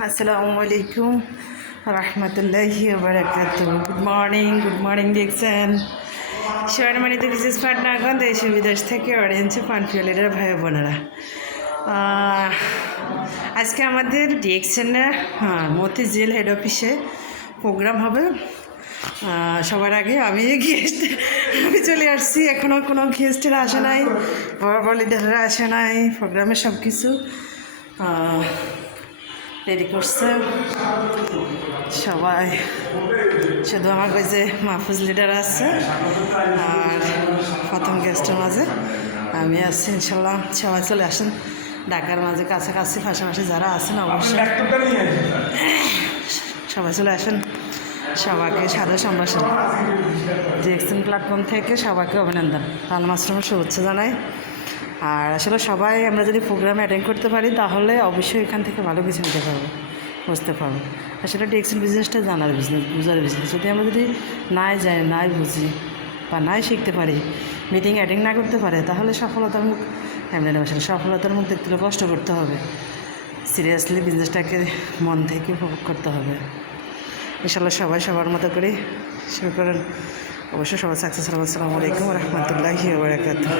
আসসালামু আলাইকুম রহমতুল্লাহি বারাকাতুহু। গুড মর্নিং দেখছেন সোয়ারমানিতে বিশেষ পাটনাগঞ্জ দেশ বিদেশ থেকে অডিয়েন্সে পানফিয়ালের ভাই বোনেরা। আজকে আমাদের ডিএক্সএনে মতিঝিল হেড অফিসে প্রোগ্রাম হবে। সবার আগে আমি চলে আসছি, এখনও কোনো গেস্টেরা আসে নাই, বড় লিডাররা আসে নাই। প্রোগ্রামের সব কিছু রেডি করছে সবাই, শুধু আমার ওই যে মাহফুজ লিডার আছে আর প্রথম গেস্টের মাঝে আমি আছি। ইনশাল্লাহ সবাই চলে আসেন, ঢাকার মাঝে কাছাকাছি পাশাপাশি যারা আছেন অবশ্যই সবাই চলে আসেন। সবাইকে সাদা সম্ভাষণ ডিএক্সএন প্ল্যাটফর্ম থেকে সবাইকে অভিনন্দন, আলমাশ্রমের শুভেচ্ছা জানাই। আর আসলে সবাই আমরা যদি প্রোগ্রামে অ্যাটেন্ড করতে পারি তাহলে অবশ্যই এখান থেকে ভালো কিছু নিতে পারবো, বুঝতে পারবো। আসলে ডিএক্সএন বিজনেসটা জানার বিজনেস, বুঝার বিজনেস। যদি আমরা যদি নাই যাই, নাই বুঝি বা নাই শিখতে পারি, মিটিং অ্যাটেন্ড না করতে পারে, তাহলে সফলতার মুখ এমনি নেই। আসলে সফলতার মুখ দেখতে হলে কষ্ট করতে হবে, সিরিয়াসলি বিজনেসটাকে মন থেকে উপভোগ করতে হবে। ইনশাল্লাহ সবাই সবার মতো করে শুরু করেন, অবশ্যই সবাই সাকসেস। আসসালামু আলাইকুম রহমতুল্লাহি ওয়া বারাকাতুহু।